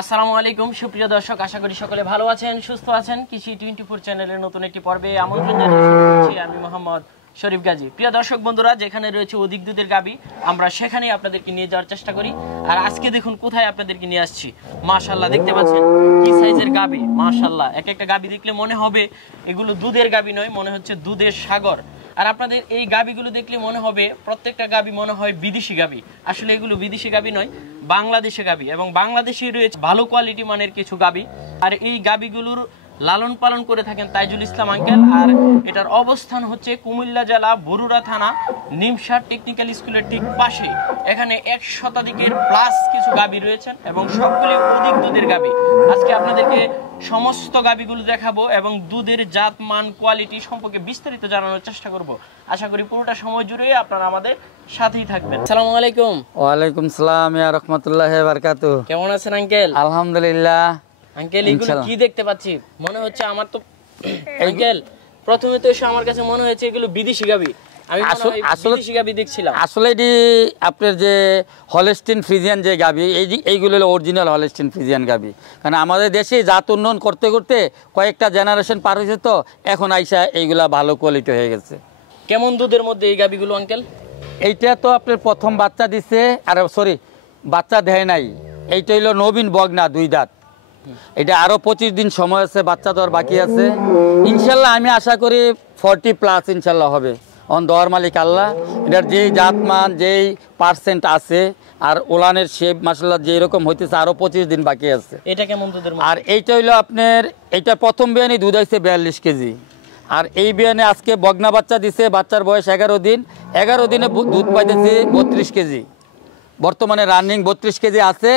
আসসালামু আলাইকুম সুপ্রিয় দর্শক, আশা করি সকলে ভালো আছেন, সুস্থ আছেন। কৃষি 24 চ্যানেলের নতুন একটি পর্বে আমন্ত্রণ জানিয়ে শুরু করছি আমি মোহাম্মদ শরীফ গাজী। প্রিয় দর্শক বন্ধুরা, যেখানে রয়েছে অধিক দুধের গাবি আমরা সেখানেই আপনাদেরকে নিয়ে যাওয়ার চেষ্টা করি। আর আজকে দেখুন কোথায় আপনাদেরকে নিয়ে আসছি। মাশাআল্লাহ, দেখতে পাচ্ছেন কি সাইজের গাবি। মাশাআল্লাহ, এক একটা গাবি দেখলে মনে হবে এগুলো দুধের গাবি নয়, মনে হচ্ছে দুধের সাগর। আর আপনাদের এই গাবিগুলো দেখলে মনে হবে প্রত্যেকটা গাবি মনে হয় বিদেশি গাবি। আসলে এগুলো বিদেশি গাবি নয়, বাংলাদেশি গাবি, এবং বাংলাদেশে রয়েছে ভালো কোয়ালিটি মানের কিছু গাবি। আর এই গাবিগুলোর লালন পালন করে থাকেন তাইজুল ইসলাম আঙ্কেল। আর এটার অবস্থান হচ্ছে কুমিল্লা জেলা বরুড়া থানা নিমসার টেকনিক্যাল স্কুলের ঠিক পাশে। এখানে 1 শতাধিকের প্লাস কিছু গাবি রয়েছেন এবং সবগুলি অধিক দুধের গাবি। আজকে আপনাদেরকে সমস্ত গাবিগুলো দেখাবো এবং দুধের জাত মান কোয়ালিটি সম্পর্কে বিস্তারিত জানানোর চেষ্টা করব। আশা করি পুরোটা সময় জুড়ে আপনারা আমাদের সাথেই থাকবেন। আসসালামু আলাইকুম। ওয়ালাইকুম সালাম ইয়া রাহমাতুল্লাহি ওয়া বারাকাতুহু। কেমন আছেন আঙ্কেল? আলহামদুলিল্লাহ। আঙ্কেল, এগুলো কি দেখতে পাচ্ছি? মনে হচ্ছে আমার তো আঙ্কেল প্রথমে তো এসে আমার কাছে মনে হয়েছে এগুলো বিদেশি গাবি। আমি বিদেশি গাবি দেখছিলাম। আসলে এটি আপনার যে হলস্টিন ফ্রিজিয়ান যে গাবি, এইগুলো হলো অরিজিনাল হলস্টিন ফ্রিজিয়ান গাবি। কারণ আমাদের দেশে জাত উন্নয়ন করতে করতে কয়েকটা জেনারেশন পার হয়েছে, তো এখন আইসা এইগুলা ভালো কোয়ালিটি হয়ে গেছে। কেমন দুধের মধ্যে এই গাবিগুলো আঙ্কেল? এইটা তো আপনার প্রথম বাচ্চা দিছে, আর সরি বাচ্চা দেয় নাই। এইটা হইলো নবীন বগনা, 2 দাঁত। এটা আরো 25 দিন সময় আছে, বাচ্চা দেওয়ার বাকি আছে। ইনশাল্লাহ আমি আশা করি 40+ ইনশাল্লাহ হবে। দেওয়ার মালিক আল্লাহ। এটার যেই জাতমান যেই পার্সেন্ট আছে আর ওলানের শেপ মাশাআল্লাহ যেই রকম হইতেছে, আরো 25 দিন বাকি আছে। এটা কেমন দুধের মধ্যে? আর এইটা হইলো আপনার, এইটা প্রথম বিয়ানে দুধ হয়েছে 42 কেজি। আর এই বিয়ানে আজকে বগনা বাচ্চা দিছে, বাচ্চার বয়স 11 দিন। 11 দিনে দুধ পাইতেছে 32 কেজি। বর্তমানে রানিং 32 কেজি আছে।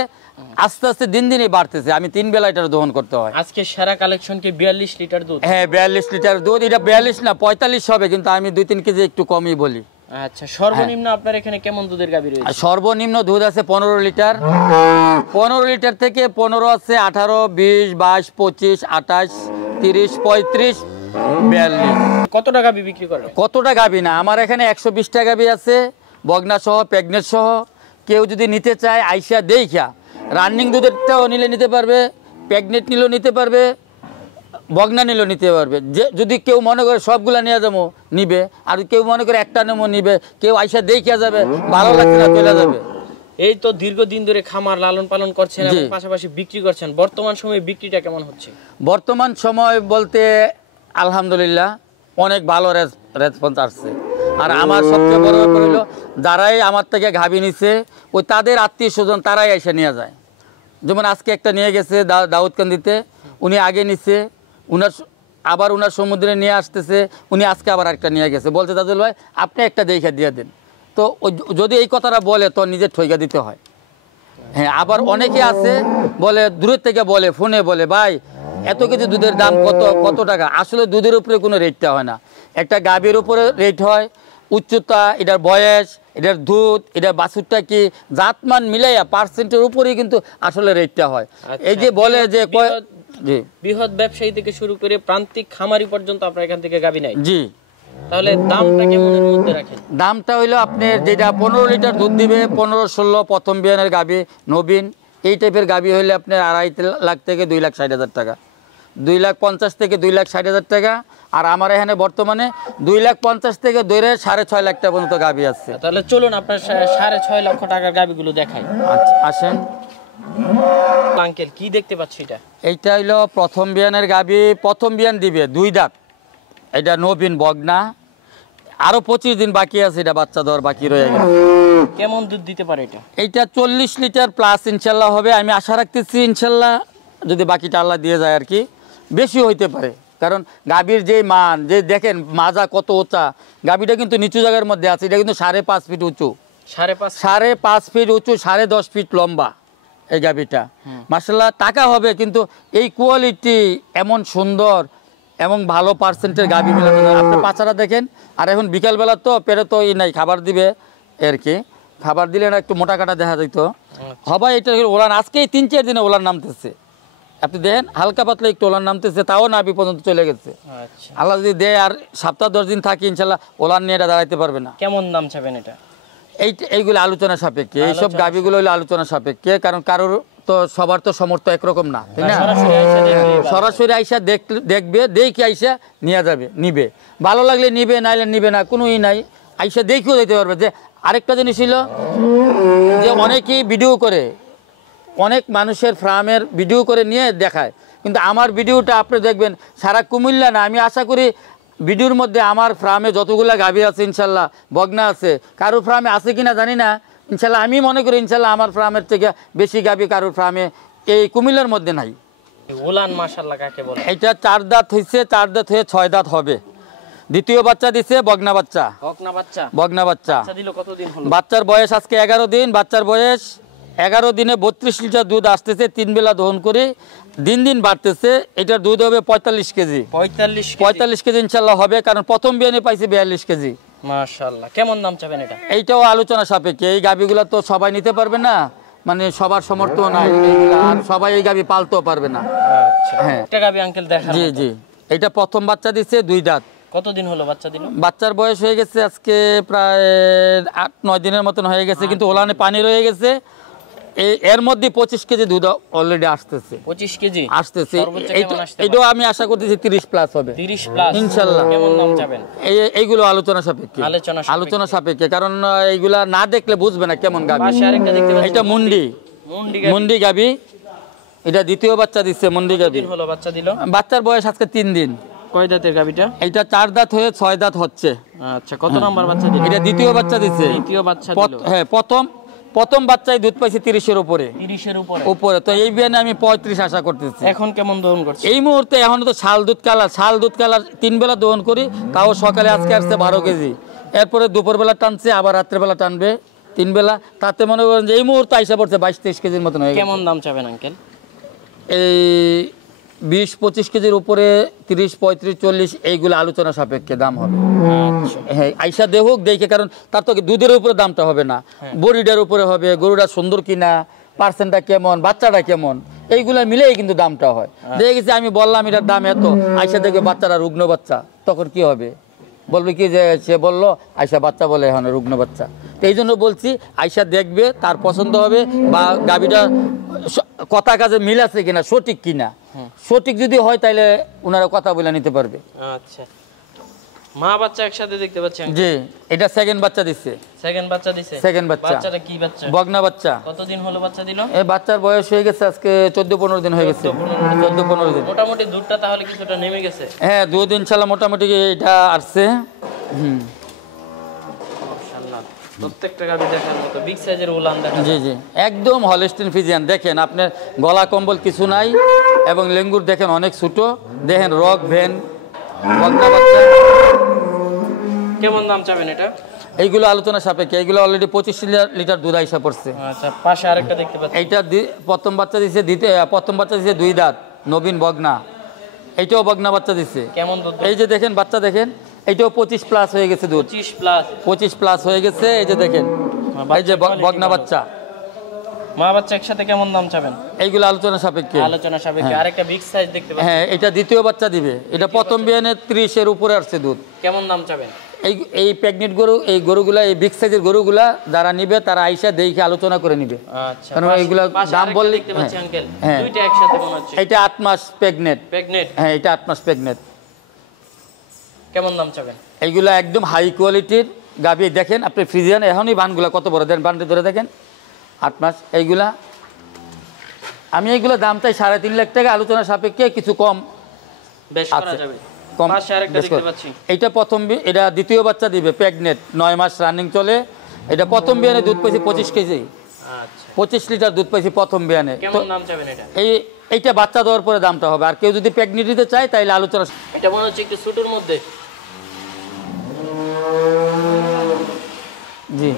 আস্তে আস্তে দিন দিনই বাড়তেছে। আমি 3 বেলা এটার দহন করতে হয়। আজকে সেরা কালেকশন কি 42 লিটার দুধ? হ্যাঁ, 42 লিটার দুধ। এটা 42 না 45 হবে, কিন্তু আমি 2-3 কেজি একটু কমই বলি। আচ্ছা, সর্বনিম্ন আপনার এখানে কেমন দুধের গাবি রয়েছে? সর্বনিম্ন দুধ আছে 15 লিটার। 15 লিটার থেকে 15 আছে, 18, 20, 22, 25, 28, 30, 35, 42। কত টাকা বিক্রি করে? কতটা গাবি না, আমার এখানে 120 টাকা গাবি আছে, বগনা সহ প্রেগনেন্ট সহ। কেউ যদি নিতে চায় আইসা দেইখা, রানিং দুধেরটাও নিলে নিতে পারবে, প্রেগনেন্ট নিলেও নিতে পারবে, বগনা নিলেও নিতে পারবে। যে যদি কেউ মনে করে সবগুলা নিয়ে যাবো নিবে, আর কেউ মনে করে একটা নেবো নিবে, কেউ আইসা দেখিয়া যাবে, ভালো লাগছে না চলে যাবে। এই তো দীর্ঘদিন ধরে খামার লালন পালন করছেন এবং পাশাপাশি বিক্রি করছেন, বর্তমান সময়ে বিক্রিটা কেমন হচ্ছে? বর্তমান সময় বলতে আলহামদুলিল্লাহ অনেক ভালো রেসপন্স আসছে। আর আমার সবচেয়ে বড় ব্যাপার হলো, যারাই আমার থেকে গাভী নিছে ওই তাদের আত্মীয় স্বজন তারাই এসে নিয়ে যায়। যেমন আজকে একটা নিয়ে গেছে দাউদকান্দিতে, উনি আগে নিছে, আবার উনার সমুদ্রে নিয়ে আসতেছে, উনি আজকে আবার একটা নিয়ে গেছে। বলছে দাদুল ভাই আপনি একটা দেখে দিয়ে দেন। তো যদি এই কথাটা বলে তো নিজের ঠইকা দিতে হয়। হ্যাঁ, আবার অনেকে আছে বলে দূরের থেকে বলে, ফোনে বলে ভাই এত কিছু দুধের দাম কত টাকা। আসলে দুধের উপরে কোনো রেটটা হয় না, একটা গাভীর উপরে রেট হয়। উচ্চতা, এটার বয়স, এটার দুধ, এটার বাছুরটা কি জাতমান মিলাইয়া পার্সেন্টের উপরেই কিন্তু আসলে রেটটা হয়। এই যে বলে যে বৃহৎ ব্যবসায়ী থেকে শুরু করে প্রান্তিক খামারি পর্যন্ত আপনার এখান থেকে গাভী নাই? জি। তাহলে দামটা কেমনের মধ্যে রাখেন? দামটা হইলো আপনার যেটা 15 লিটার দুধ দিবে, 15-16 প্রথম বিয়ানের গাভী নবীন, এই টাইপের গাভী হইলে আপনার 2.5 লাখ থেকে 2,60,000 টাকা, 2,50,000 থেকে 2,60,000 টাকা। আর আমার এখানে বর্তমানে 2,50,000 থেকে 6.5 লাখ টাকা পর্যন্ত গাভী আছে। তাহলে চলুন আপনার 6.5 লক্ষ টাকার গাভীগুলো দেখাই। আচ্ছা আসেন। আঙ্কেল কি দেখতে পাচ্ছি এটা? এইটা হইলো প্রথম বিয়ানের গাভী, প্রথম বিয়ান দিবে 2 দাঁত। এটা নবীন বগনা, আরো 25 দিন বাকি আছে, এটা বাচ্চা দেওয়ার বাকি রয়ে গেছে। কেমন দুধ দিতে পারে এটা? এইটা 40 লিটার প্লাস ইনশাল্লাহ হবে। আমি আশা রাখতেছি ইনশাল্লাহ, যদি বাকিটা আল্লাহ দিয়ে যায় আর কি, বেশি হইতে পারে। কারণ গাভীর যে মান, যে দেখেন মাজা কত উঁচা, গাভীটা কিন্তু নিচু জায়গার মধ্যে আছে। এটা কিন্তু 5.5 ফিট উঁচু, 5.5 ফিট উঁচু, 10.5 ফিট লম্বা এই গাভীটা। মাশাআল্লাহ টাকা হবে, কিন্তু এই কোয়ালিটি এমন সুন্দর এবং ভালো পার্সেন্টের গাভী মিলে আপনি পাছাটা দেখেন। আর এখন বিকালবেলা তো পেরে তো নাই, খাবার দিবে আর কি, খাবার দিলে না একটু মোটা কাটা দেখা যেত। হবাই এটা ওলান আজকেই 3-4 দিনে ওলান নামতেছে। আপনি দেখেন হালকা পাতলা একটু ওলান নামতেছে, তাও নাভি পর্যন্ত চলে গেছে। আল্লাহ যদি দেয় আর সপ্তাহ 10 দিন থাকি ইনশাল্লাহ ওলান নিয়ে এটা দাঁড়াইতে পারবে না। কেমন দাম চাবেন এটা? এইগুলো আলোচনা সাপেক্ষে, এইসব গাভীগুলো হলো আলোচনা সাপেক্ষে। কারণ কারোর তো সবার তো সমর্থ একরকম না, তাই না? সরাসরি আইসা দেখলেই ভালো। সরাসরি আইসা দেখবে, দেখে আইসা নিয়ে যাবে, নিবে, ভালো লাগলে নিবে, নাইলে নিবে না, কোনোই নাই। আইসা দেখেও যেতে পারবে। যে আরেকটা জিনিস ছিল যে অনেকেই ভিডিও করে, অনেক মানুষের ফার্মের ভিডিও করে নিয়ে দেখায়, কিন্তু আমার ভিডিওটা আপনি দেখবেন সারা কুমিল্লা না, আমি আশা করি ভিডিওর মধ্যে আমার ফার্মে যতগুলা গাভী আছে ইনশাল্লাহ, বগনা আছে, কারোর ফার্মে আছে কিনা জানি না, ইনশাল্লাহ আমি মনে করি ইনশাল্লাহ আমার ফার্মের থেকে বেশি গাভী কারোর ফার্মে এই কুমিল্লার মধ্যে নাই। উলান মাশাআল্লাহ কাকে বলে? এটা 4 দাঁত হয়েছে, 4 দাঁত হয়ে 6 দাঁত হবে। দ্বিতীয় বাচ্চা দিছে, বগনা বাচ্চা। বকনা বাচ্চা? বগনা বাচ্চা। বাচ্চা দিল কতদিন হলো? বাচ্চার বয়স আজকে 11 দিন। বাচ্চার বয়স 11 দিনে 32 লিটার দুধ আসতেছে, 3 বেলা দহন করে, দিন দিন বাড়তেছে। এটার দুধ হবে 45 কেজি। 45 কেজি ইনশাল্লাহ হবে, কারণ প্রথম বিয়ানে পাইছে 42 কেজি। মাশাআল্লাহ। কেমন দাম চাবেন এটা? এইটাও আলোচনা সাপেক্ষে। এই গাভীগুলো তো সবাই নিতে পারবে না, মানে সবার সমর্থ নাই এইগুলা, আর সবাই এই গাভী পালতেও পারবে না। আচ্ছা, হ্যাঁ। একটা গাবি আঙ্কেল দেখান। জি জি, এটা প্রথম বাচ্চা দিছে, 2 দাঁত। কতদিন হলো বাচ্চা দিল? বাচ্চার বয়স হয়ে গেছে আজকে প্রায় 8-9 দিনের মতন হয়ে গেছে, কিন্তু ওলানে পানি রয়ে গেছে। এর মধ্যে 25 কেজি দুধ অলরেডি আসতেছে। 25 কেজি আসতেছে। সর্বোচ্চ কেমন আসতে পারে? এটাও আমি আশা করতেছি 30 প্লাস হবে। 30 প্লাস ইনশাআল্লাহ। কেমন দাম চাবেন? এইগুলো আলোচনা সাপেক্ষে। আলোচনা সাপেক্ষে, কারণ এইগুলা না দেখলে বুঝবে না কেমন গাভী। পাশে আরেকটা দেখতে পাচ্ছি। এটা মুন্ডি। মুন্ডি গাভী। এটা দ্বিতীয় বাচ্চা দিচ্ছে, মুন্ডি গাভী। কতদিন হলো বাচ্চা দিল? বাচ্চার বয়স আজকে 3 দিন। কয় দাঁতের গাবিটা? এটা 4 দাঁত হয়ে 6 দাঁত হচ্ছে। আচ্ছা, কত নাম্বার বাচ্চা দিল? এটা দ্বিতীয় বাচ্চা দিচ্ছে। দ্বিতীয় বাচ্চা দিল। হ্যাঁ, প্রথম বাচ্চায় দুধ পাইছে 30-এর উপরে। 30-এর উপরে। তো এই বিয়ানে আমি 35 আশা করতেছি। এখন কেমন দহন করছে? এই মুহূর্তে এখনো তো শাল দুধ কালার 3 বেলা দহন করি, তাও সকালে আজকে আসছে 12 কেজি, এরপরে দুপুরবেলা টানছে, আবার রাত্রেবেলা টানবে 3 বেলা। তাতে মনে করেন যে এই মুহূর্তে আইসা পড়ছে 22-23 কেজির মতন হয়ে গেছে। কেমন দাম চাবেন আঙ্কেল? এই 20-25 কেজির উপরে 30, 35, 40 এইগুলো আলোচনা সাপেক্ষে দাম হবে। হ্যাঁ, আইসা দেখুক, দেখে, কারণ তার তো দুধের উপরে দামটা হবে না, বড়িটার উপরে হবে, গরুটা সুন্দর কিনা, পার্সেন্টটা কেমন, বাচ্চাটা কেমন, এইগুলা মিলেই কিন্তু দামটা হয়। দেখে গেছি আমি বললাম এটার দাম এত, আইসা দেখবে বাচ্চারা রুগ্ন বাচ্চা, তখন কি হবে? বলবে কি যে সে বললো আইসা বাচ্চা বলে এখন রুগ্ন বাচ্চা। তো এই জন্য বলছি আইসা দেখবে, তার পছন্দ হবে, বা গাভীটা কথা কাজে মিল আছে কিনা, সঠিক কিনা। সঠিক যদি হয় তাহলে ওনারা কথা বলে নিতে পারবে। আচ্ছা, মা বাচ্চা একসাথে দেখতে পাচ্ছি। জি, এটা সেকেন্ড বাচ্চা দিচ্ছে। সেকেন্ড বাচ্চা দিছে? সেকেন্ড বাচ্চা। বাচ্চাটা কি বাচ্চা? বগনা বাচ্চা। কতদিন হলো বাচ্চা দিল? এই বাচ্চার বয়স হয়ে গেছে আজকে 14-15 দিন হয়ে গেছে। 14-15 দিন। মোটামুটি দুধটা তাহলে কিছুটা নেমে গেছে? হ্যাঁ, দুধ ইনশাআল্লাহ মোটামুটি এটা আসছে। মাশাআল্লাহ, প্রত্যেকটা গাবি দেখার মতো বিগ সাইজের উলান দেখা। জি জি, একদম হলস্টিন ফ্রিজিয়ান। দেখেন আপনার গলা কম্বল কিছু নাই, এবং লেঙ্গুর দেখেন অনেক ছোট, দেখেন রক ভেন, বগনা বাচ্চা। কেমন দাম চাবেন এটা? এইগুলো আলোচনা সাপেক্ষে। এইগুলো অলরেডি 25 লিটার দুধ আইসা পড়ছে। আচ্ছা, পাশে আরেকটা দেখতে পাচ্ছি। এইটা প্রথম বাচ্চা দিছে, প্রথম বাচ্চা দিছে 2 দাঁত, নবীন বগনা। এইটাও বগনা বাচ্চা দিছে। কেমন দুধ? এই যে দেখেন বাচ্চা দেখেন, এইটাও 25 প্লাস হয়ে গেছে দুধ। 25 প্লাস হয়ে গেছে। এই যে দেখেন, এই যে বগনা বাচ্চা। মা বাচ্চা একসাথে কেমন দাম চাবেন? এইগুলো আলোচনা সাপেক্ষে। আলোচনা সাপেক্ষে। আরেকটা বিগ সাইজ দেখতে পাচ্ছি। হ্যাঁ, এটা দ্বিতীয় বাচ্চা দিবে। এটা প্রথম বিয়ানে 30-এর উপরে আসছে দুধ। কেমন দাম চাবেন? এই প্রেগনেন্ট গরু, এই গরুগুলা, এই বিগ সাইজের গরুগুলা যারা নিবে তারা আইসা দেখে আলোচনা করে নিবে। আচ্ছা, কারণ এইগুলা দাম বললে দেখতে পাচ্ছি আঙ্কেল, হ্যাঁ, দুইটা একসাথে মনে হচ্ছে। এটা 8 মাস প্রেগনেন্ট। হ্যাঁ, এটা 8 মাস প্রেগনেন্ট। কেমন দাম চাবেন? এইগুলা একদম হাই কোয়ালিটির গাভী। দেখেন আপনি ফ্রিজিয়ান, এখনই বানগুলা কত বড়, দেন বানটি ধরে দেখেন, 8 মাস। এইগুলা আমি এইগুলা দাম চাই 3.5 লাখ টাকা, আলোচনা সাপেক্ষে কিছু কম বেশ করা যাবে। পাশে আরেকটা দেখতে পাচ্ছি। এটা এটা দ্বিতীয় বাচ্চা দিবে, প্রেগনেন্ট, 9 মাস রানিং চলে। এটা প্রথম বিয়ানে দুধ পাইছে 25 কেজি। আচ্ছা, 25 লিটার দুধ পাইছি প্রথম বিয়ানে। কেমন দাম চাবেন এটা? এইটা বাচ্চা দেওয়ার পরে দামটা হবে। আর কেউ যদি প্রেগনেন্ট দিতে চায় তাহলে আলোচনা। এটা মনে হচ্ছে একটু ছোটর মধ্যে। জি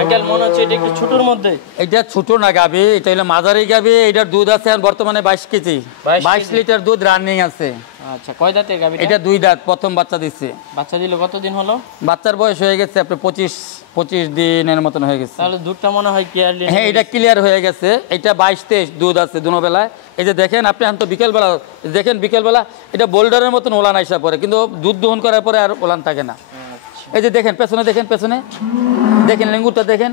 আঙ্কেল, মনে হচ্ছে এটা একটু ছোটর মধ্যে। এটা ছোট না গাভী, এটা হলো মাঝারি গাভী। এটার দুধ আছে বর্তমানে 22 কেজি, 22 লিটার দুধ রানিং আছে। আচ্ছা, কয় দাঁতের গাভী? এটা 2 দাঁত, প্রথম বাচ্চা দিচ্ছে। বাচ্চা দিল কতদিন হলো? বাচ্চার বয়স হয়ে গেছে আপনার 25 দিনের মতন হয়ে গেছে। তাহলে দুধটা মনে হয় ক্লিয়ারলি। হ্যাঁ, এটা ক্লিয়ার হয়ে গেছে। এটা 22-23 দুধ আছে দুনো বেলায়। এই যে দেখেন আপনি, তো বিকেলবেলা দেখেন, বিকেলবেলা এটা বোল্ডারের মতন ওলান আইসা পরে, কিন্তু দুধ দহন করার পরে আর ওলান থাকে না। এই যে দেখেন পেছনে, দেখেন পেছনে, দেখেন লেঙ্গুরটা দেখেন,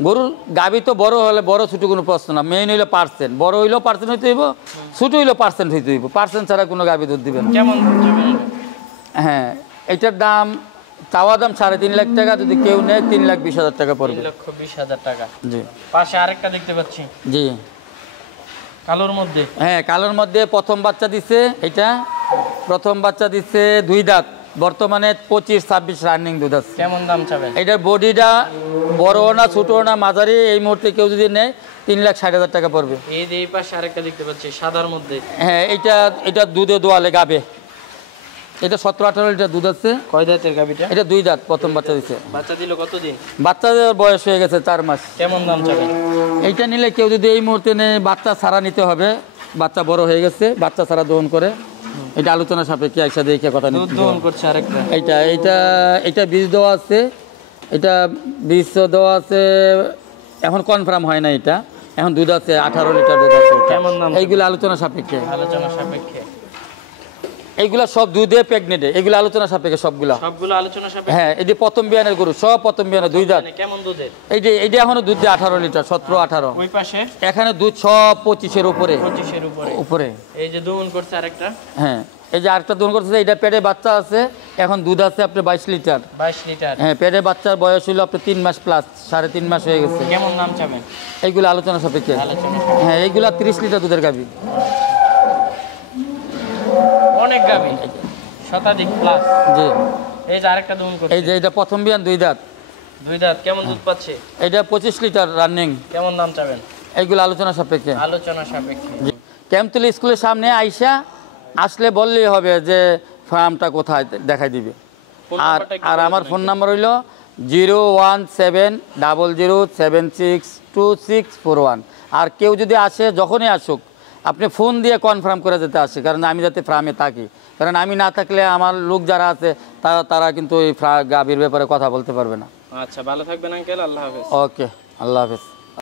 গরুর গাভী তো বড় হলে বড় ছোটো কোনো প্রশ্ন না, মেইন হইলো পার্সেন্ট, বড় হইলেও পার্সেন্ট হইতে হইব, ছোটো হইলেও পার্সেন্ট হইতে হইব, পার্সেন্ট ছাড়া কোনো গাভী দুধ দিবে না। কেমন যাবে এটা? হ্যাঁ, এটার দাম চাওয়া দাম 3.5 লাখ টাকা, যদি কেউ নেয় 3,20,000 টাকা পড়বে। 3,20,000 টাকা। জি পাশে আরেকটা দেখতে পাচ্ছি জি। কালোর মধ্যে। হ্যাঁ, কালোর মধ্যে প্রথম বাচ্চা দিচ্ছে, এটা প্রথম বাচ্চা দিচ্ছে 2 দাঁত, বর্তমানে 25-26 রানিং দুধ আছে। কেমন দাম চাবেন? এটার বডিটা বড় না ছোট না মাঝারি, এই মুহূর্তে কেউ যদি নেয় 3,60,000 টাকা পড়বে। এই যে এই পাশে আরেকটা দেখতে পাচ্ছি সাদার মধ্যে। হ্যাঁ, এটা দুধে দোয়ালে গাবে, এটা 17-18 লিটার দুধ আছে। কয় দাঁতের গাবিটা? এটা 2 দাঁত, প্রথম বাচ্চা দিচ্ছে। বাচ্চা দিল কতদিন? বাচ্চাদের বয়স হয়ে গেছে 4 মাস। কেমন দাম চাবেন? এইটা নিলে কেউ যদি এই মুহূর্তে নেয়, বাচ্চা ছাড়া নিতে হবে, বাচ্চা বড় হয়ে গেছে, বাচ্চা ছাড়া দহন করে, এটা আলোচনা সাপেক্ষে একসাথে দেখে কথা দুধ নিতে দহন হবে। করছে আরেকটা। এটা বীজ দেওয়া আছে, এটা বীজ দেওয়া আছে, এখন কনফার্ম হয় না, এটা এখন দুধ আছে 18 লিটার দুধ আছে। কেমন দাম? এইগুলো আলোচনা সাপেক্ষে, আলোচনা সাপেক্ষে। এইগুলা সব দুধে প্রেগনেন্টে, এগুলো আলোচনা সাপেক্ষে সবগুলা। সবগুলো আলোচনা সাপেক্ষে। হ্যাঁ, এই যে প্রথম বিয়ানের গরু, সব প্রথম বিয়ানের 2 দাঁত। কেমন দুধের? এইটা এখনো দুধ দিয়ে 18 লিটার, 17-18। ওই পাশে এখানে দুধ সব 25-এর উপরে 25-এর উপরে। উপরে। এই যে দহন করছে আরেকটা। হ্যাঁ, এই যে আরেকটা দোন করতেছে, এটা পেটে বাচ্চা আছে, এখন দুধ আছে আপনার 22 লিটার। 22 লিটার। হ্যাঁ, পেটে বাচ্চার বয়স হলো আপনার 3 মাস প্লাস, 3.5 মাস হয়ে গেছে। কেমন দাম চাবেন? এইগুলো আলোচনা সাপেক্ষে। আলোচনা। হ্যাঁ, এইগুলা 30 লিটার দুধের গাভী। অনেক গাবি, শতাধিক প্লাস। জি। এই যে আরেকটা দহন করছে। এই যে এটা প্রথম বিয়ান 2 দাঁত, 2 দাঁত। কেমন দুধ পাচ্ছে? এটা 25 লিটার রানিং। কেমন দাম চাবেন? এইগুলো আলোচনা সাপেক্ষে। আলোচনা সাপেক্ষে। জি। ক্যাম্পতুল স্কুলের সামনে আইসা আসলে বললেই হবে যে ফার্মটা কোথায়, দেখাই দিবে। ফোন আর নাম্বারটা কি আর বলবেন আমার নাকি? ফোন নাম্বার হইল 01700762641। আর কেউ যদি আসে, যখনই আসুক, আপনি ফোন দিয়ে কনফার্ম করে যেতে আসে, কারণ আমি যাতে ফার্মে থাকি, কারণ আমি না থাকলে আমার লোক যারা আছে তারা কিন্তু এই গাভীর ব্যাপারে কথা বলতে পারবে না। আচ্ছা, ভালো থাকবেন আঙ্কেল, আল্লাহ হাফেজ। ওকে, আল্লাহ হাফেজ।